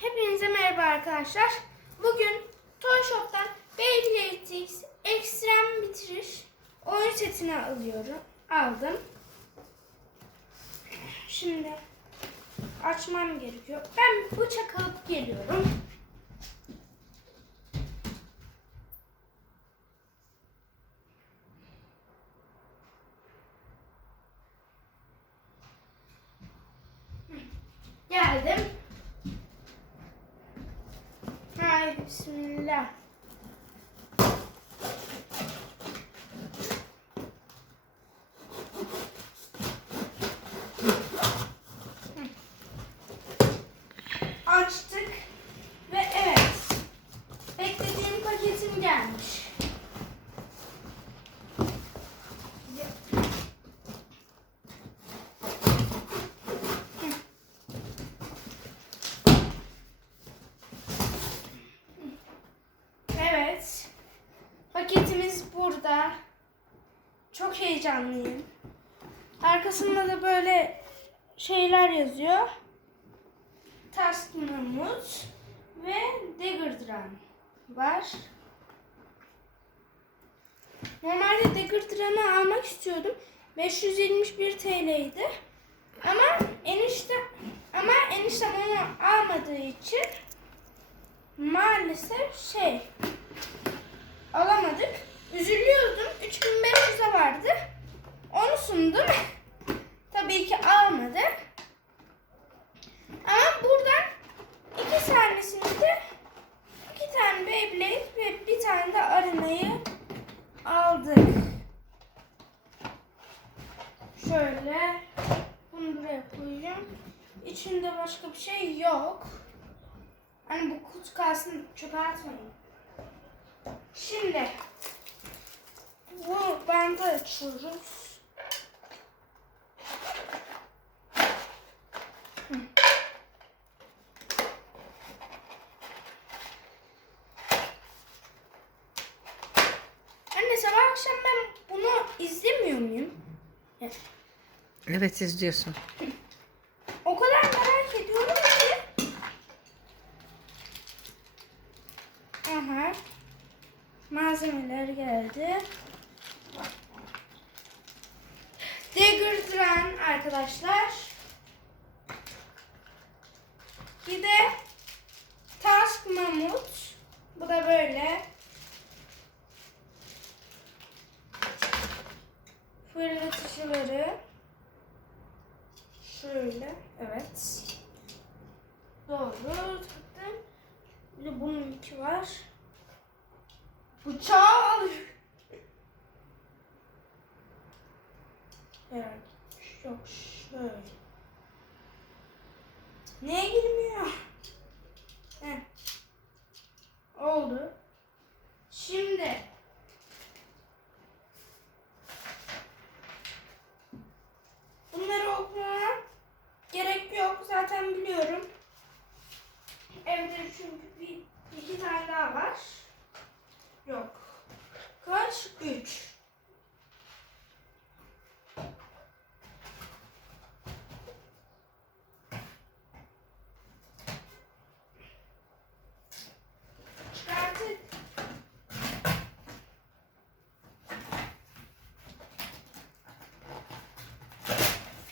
Hepinize merhaba arkadaşlar. Bugün Toy Shop'tan Beyblade X Extreme Bitiriş oyun setini alıyorum. Aldım. Şimdi açmam gerekiyor. Ben bıçak alıp geliyorum. Geldim. Bismillah. Açtık Çok heyecanlıyım. Arkasında da böyle şeyler yazıyor. Mamut ve Dagger var. Normalde Dagger almak istiyordum. 571 TL'ydi. Ama enişte ama eniştem onu almadığı için maalesef şey alamadık. Üzülüyordum. 3500'e vardı. Onu sundum. Tabii ki almadık. Ama buradan iki tanesini de iki tane Beyblade ve bir tane de arenayı aldık. Şöyle bunu buraya koyacağım. İçinde başka bir şey yok. Hani bu kutu kalsın çöpe atmayın. Şimdi bu bandı açıyoruz. Anne sabah akşam ben bunu izlemiyor muyum? Evet. Evet izliyorsun. O kadar merak ediyorum ki. Aha. Malzemeler geldi. Dagger Drum arkadaşlar. Bir de Task Mamut. Bu da böyle. Fırlatıcıları. Şöyle. Evet. Doğru. Bir de bunun iki var. Bıçağı al. Evet. Yok şöyle. Niye girmiyor? Heh. Oldu. Şimdi bunları okumama gerek yok. Zaten biliyorum. Evde çünkü bir iki tane daha var. Yok. Kaç? Üç. Çıkarttık.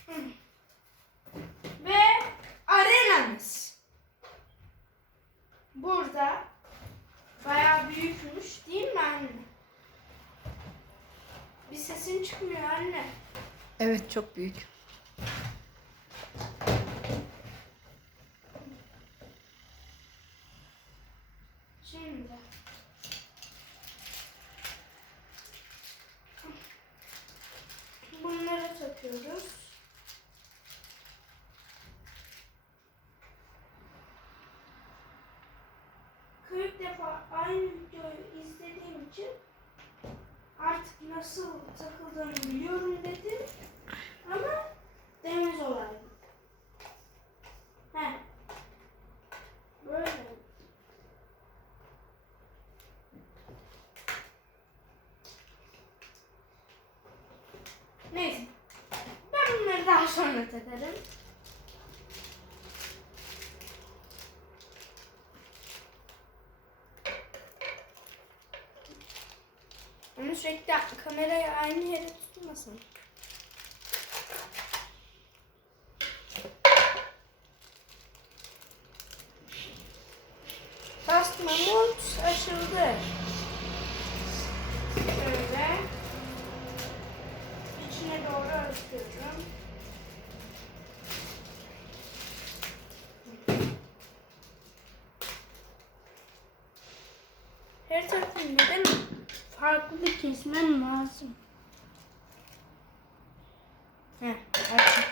Hı. Ve arenamız. Burada bayağı büyükmüş değil mi anne? Bir sesin çıkmıyor anne. Evet çok büyük. Şimdi. Bunları takıyoruz. Kırk defa aynı videoyu izlediğim için artık nasıl takıldığını biliyorum dedim. Ama demez olaydı. He. Böyle. Neyse. Ben bunları daha sonra takarım. Ama sürekli kamerayı aynı yere tutmasın. Bastmamut açıldı. Şöyle. İçine doğru açıyorum. Farklı kesmem lazım? Heh, artık.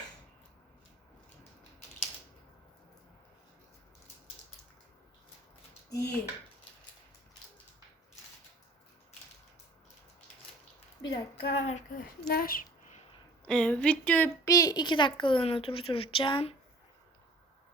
Değil. Bir dakika arkadaşlar. Ee, videoyu bir iki dakikalığına durduracağım.